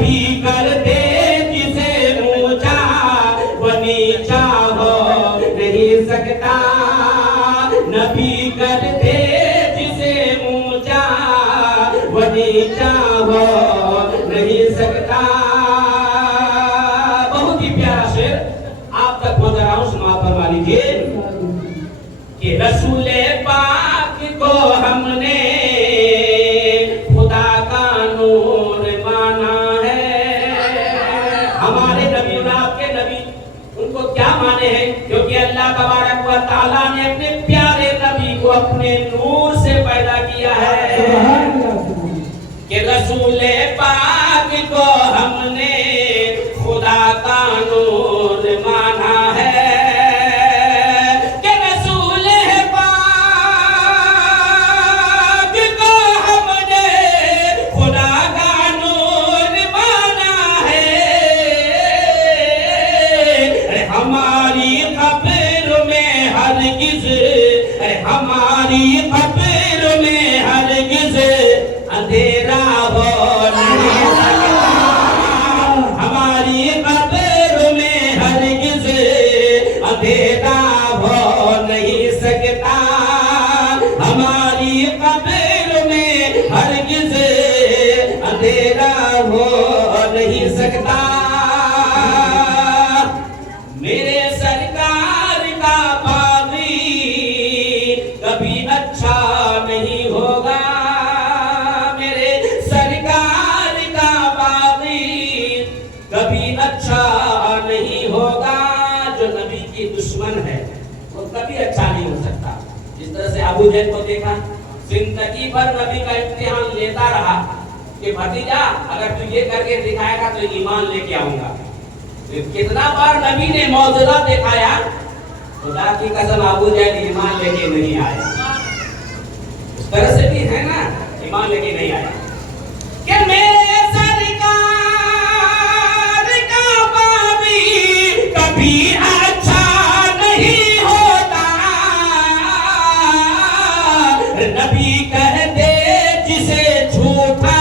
नबी कर दे जिसे ऊंचा, वो नीचा हो नहीं सकता। नबी कर दे जिसे ऊंचा, वो नीचा हो नहीं सकता। बहुत ही प्यारा शेर आप तक पहुंचा रहा हूं, समाप्त फरमा लीजिए कि रसूले पाक को हमने खुदा का नूर माना है। हमारे नबी और आपके नबी उनको क्या माने हैं? क्योंकि अल्लाह तबारक व तआला ने अपने प्यारे नबी को अपने नूर से पैदा किया है। कि रसूले पाक को हमने खुदा का नूर माना है। हमारी कब्र में हरगिज़ अंधेरा हो नहीं सकता। हमारी कब्र में हरगिज़ अंधेरा हो नहीं सकता। हमारी कब्र में हरगिज़ अंधेरा हो नहीं सकता। मेरे सरकार का कभी अच्छा नहीं होगा। मेरे सरकार का बागी कभी अच्छा नहीं होगा। जो नबी की दुश्मन है वो कभी अच्छा नहीं हो सकता। जिस तरह से अबू जहल को देखा, जिंदगी भर नबी का इम्तिहान लेता रहा कि भतीजा अगर तू ये करके दिखाएगा तो ईमान लेके आऊंगा। कितना बार नबी ने मौजूदा दिखाया, खुदा की कसम अबू जहल ईमान लेके नहीं आया। इस तरह से भी है ना, ईमान लेके नहीं आया। कि मेरे सरकार का बाबी कभी अच्छा नहीं होता। नबी कह दे जिसे झूठा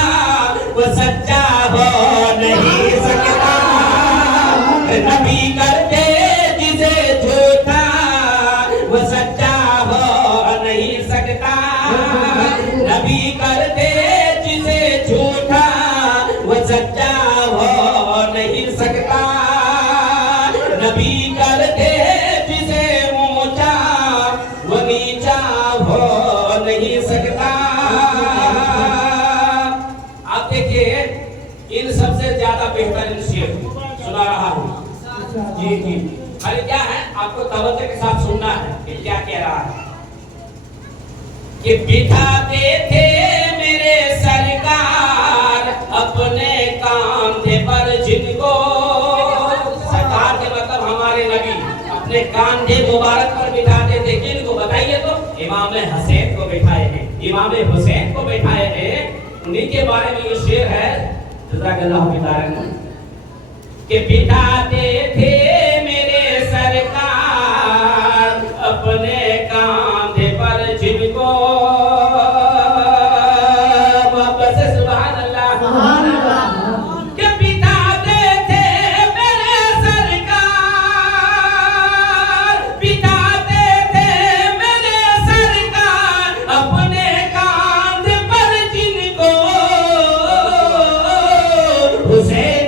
वो सच्चा हो नहीं सकता। नबी कर दे जिसे झूठा वो सच्चा हो नहीं सकता। नबी कर दे जिसे झूठा वो सच्चा हो नहीं सकता। नबी कर दे जिसे ऊंचा वो नीचा हो नहीं सकता। आप देखिए इन सबसे ज्यादा बेहतरीन शेर सुना रहा हूँ। जी जी, अरे क्या है, आपको तवज्जो के साथ सुनना है कि क्या कह रहा है। कि बिठाते थे मेरे सरकार अपने कांधे पर जिनको, सरकार के मतलब हमारे नबी अपने कांधे मुबारक पर बिठाते थे। किनको बताइए तो? इमाम हसैन को बिठाए हैं, इमाम हुसैन को बिठाए हैं। उन्हीं के बारे में ये शेर है, जज़ाकल्लाहु खैरन। कि बिठाते थे मेरे सरकार अपने कांधे पर जिनको, वापस सुभान अल्लाह सुभान अल्लाह। कि बिठाते थे मेरे सरकार, बिठाते थे मेरे सरकार अपने कांधे पर जिनको, हुसैन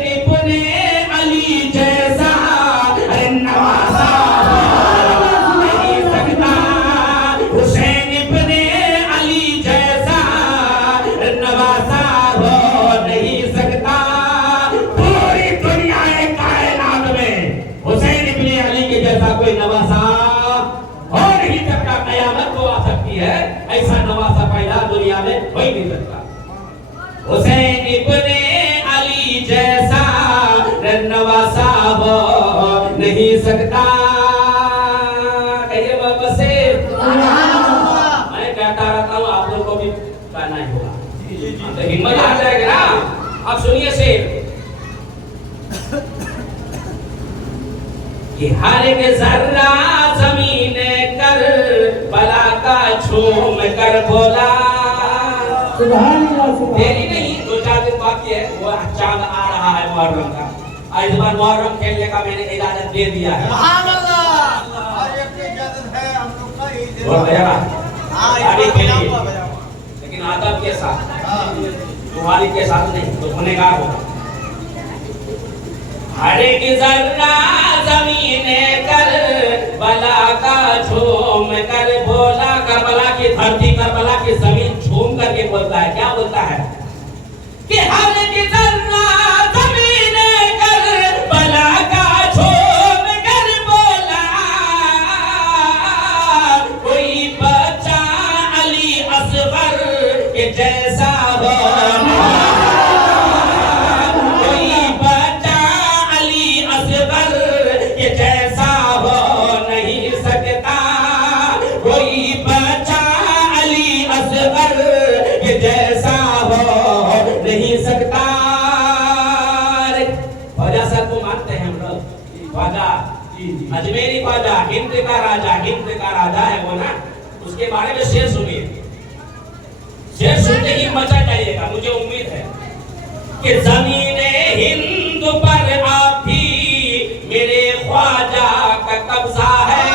कोई नवासा हो नहीं सकता। कयामत को आ सकती है, ऐसा नवासा पैदा दुनिया में हो ही नहीं सकता। हुसैन इब्ने अली जैसा नवासा हो नहीं सकता। कहिए बाबा से मैं कहता रहता हूँ, आप लोग को भी कहना ही होगा। तो हिम्मत आ जाएगी ना। अब सुनिए शेर कि हर एक जर्रा जमीन कर बला का झूम कर बोला। देरी नहीं, 2-4 दिन बाकी है, वो चांद आ रहा है मुहर्रम का। इस बार मुहर्रम खेलने का मैंने इजाजत दे दिया है। लेकिन आदब के साथ, तुम्हारी के साथ नहीं, तो गुनहगार होगा। हरे की जर्रा जमीने कर बला का झूम कर बोला, करबला की धरती, करबला की जमीन झूम करके बोलता है, क्या बोलता है कि हरे की जर्रा जमीने कर बला का झूम कर बोला, कोई बच्चा अली असगर के जैसा हो, अजमेरी ख्वाजा, हिंद का राजा, हिंद का राजा है वो ना, उसके बारे में शेर सुनिए। शेर सुनते ही मचा जाइएगा, मुझे उम्मीद है कि ज़मीने हिंद पर आप भी मेरे ख्वाजा का कब्जा है।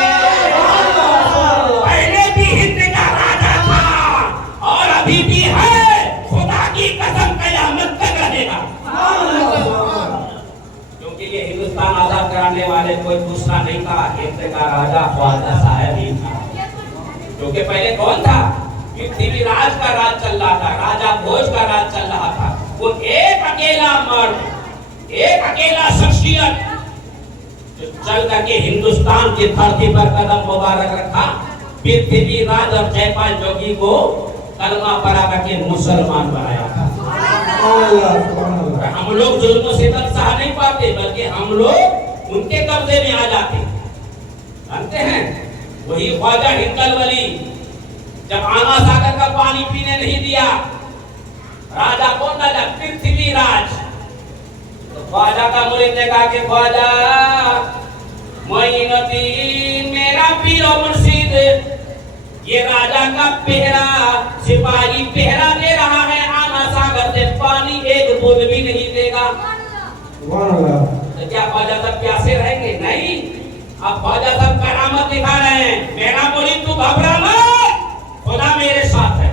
पहले भी हिंद का राजा था और अभी भी है, खुदा की कसम कयामत तक रहेगा। ये हिंदुस्तान आजाद कराने वाले कोई दूसरा नहीं था, हिंद का राजा ख्वाजा साहब ही था। क्योंकि पहले कौन था? पृथ्वीराज का राज चल रहा था, राजा भोज का राज चल रहा था। वो एक अकेला मर्द, एक अकेला शख्सियत जो चल करके हिंदुस्तान की धरती पर कदम मुबारक रखा, पृथ्वीराज और जयपाल जोगी को कलमा पढ़ा करके मुसलमान बनाया था। हम लोग जुल्म सितम सह नहीं पाते, बल्कि हम लोग उनके कब्जे में आ जाते। जानते हैं वही ख्वाजा हिंकल वली जब आना सागर का पानी पीने नहीं दिया, राजा कौन राजा? पृथ्वीराज। तो ख्वाजा का मुरीद ने कहा कि ख्वाजा मोइनुद्दीन मेरा पीरो मुर्शिद, ये राजा का पहरा सिपाही पहरा दे रहा है, आना सागर से पानी एक बूंद भी नहीं देगा। तो क्या ख्वाजा सब प्यासे रहेंगे? नहीं। अब ख्वाजा सब करामत दिखा रहे हैं। मेरा मुरीद तू घबरा मत, खुदा मेरे साथ है।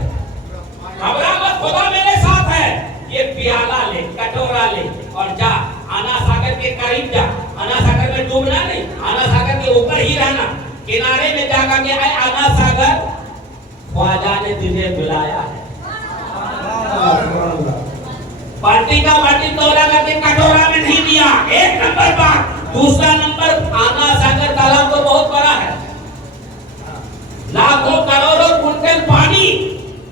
घबरा मत, खुदा मेरे साथ है। ये प्याला ले, कटोरा ले और जा आना सागर के करीब जा। आना सागर में डूबना नहीं, आना सागर के ऊपर ही रहना, किनारे में जाकर के आए आना सागर, ख्वाजा ने तुझे बुलाया है। पार्टी का बाटी तोड़ा करके कटोरा में नहीं दिया, एक नंबर बात। दूसरा नंबर, आना सागर तालाब तो बहुत बड़ा है, लाखों करोड़ों कुंटल पानी,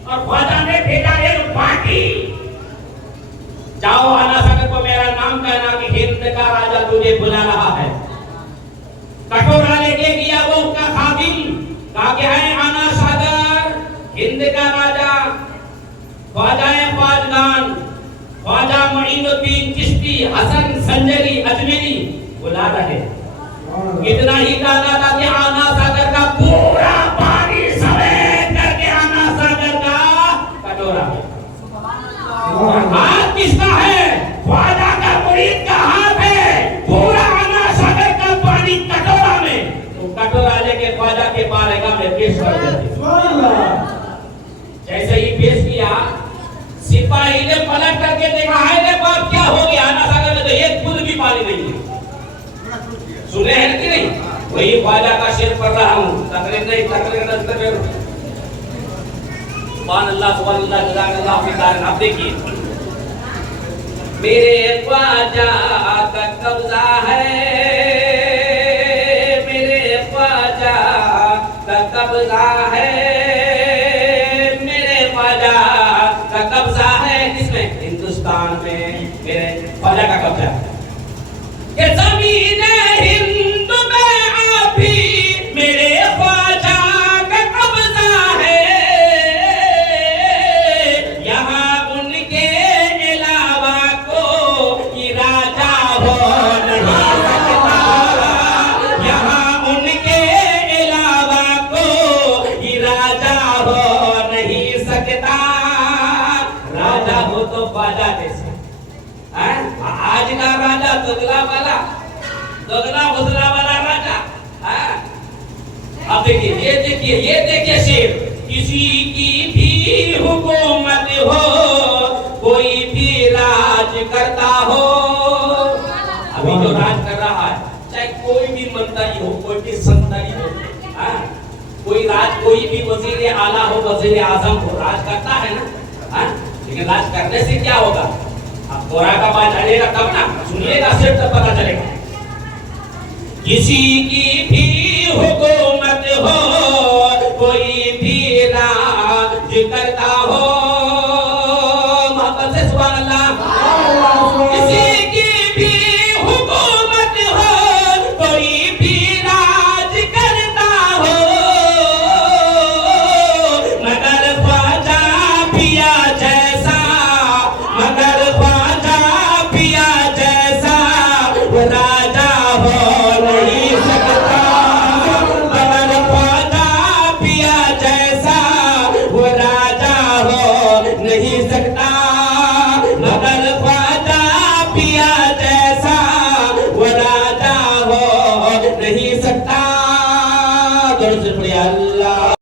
और ख्वाजा ने भेजा एक बाटी। जाओ आना सागर को मेरा नाम कहना कि हिंद का राजा तुझे बुला रहा है। कटोरा लेके गया वो उसका खादिम, कहा कि है आना सागर, हिंद का राजा ख्वाजा ख्वाजगान, ख्वाजा मोइनुद्दीन चिश्ती हसन संजरी अजमेरी बुला रहे। इतना ही कहा था कि आना सागर का पूरा पानी समेट करके आना सागर का कटोरा में। हाथ किसका है? ख्वाजा का मुरीद का हाथ है। पूरा आना सागर का पानी कटोरा में, तो कटोरा लेके ख्वाजा के बारगाह में पेश कर देते। जैसे ही पेश किया, सिपाही ने पलट करके देखा, है रे बाप क्या हो गया? आना सागर में तो एक बूंद भी पानी नहीं है। सुने हैं कि नहीं? वही ख्वाजा का शेर पढ़ रहा हूँ, तकरीर नहीं, तकरीर नजर। सुभान अल्लाह, सुभान अल्लाह, जज़ाकल्लाह खैरन। आप देखिए, मेरे ख्वाजा का कब्जा है, मेरे ख्वाजा का कब्जा है, मेरे ख्वाजा का कब्जा है। किसमें? हिंदुस्तान में मेरे ख्वाजा का कब्जा है। ये ज़मीन हिंद में आप भी मेरे ख्वाजा का कब्जा है, यहाँ उनके अलावा कोई राजा हो नहीं सकता। बाजा जैसा। आज का राजा गगला वाला, गगला भुजला वाला राजा। अब देखिए, ये देखिए शेर, किसी की भी हुकूमत हो, कोई भी राज करता हो। अभी जो राज कर रहा है, चाहे कोई भी मंत्री हो, कोई भी संतरी हो, कोई भी वजीर आला हो, वजीर आजम हो, राज करता है ना। लेकिन राज करने से क्या होगा? अब कोरा का बात आएगा तब ना, सुनिएगा सिर्फ तब पता चलेगा। किसी की भी हुकूमत हो, कोई भी राज करता हो। मोहब्बत से सुभान अल्लाह। किसी की भी हुकूमत हो, कोई भी राज करता हो, मगर ख्वाजा पिया जैसा, मगर ख्वाजा पिया जैसा वो राजा हो नहीं सकता। मगर ख्वाजा पिया जैसा वो राजा हो नहीं सकता। मगर ख्वाजा पिया जैसा वो राजा हो नहीं सकता।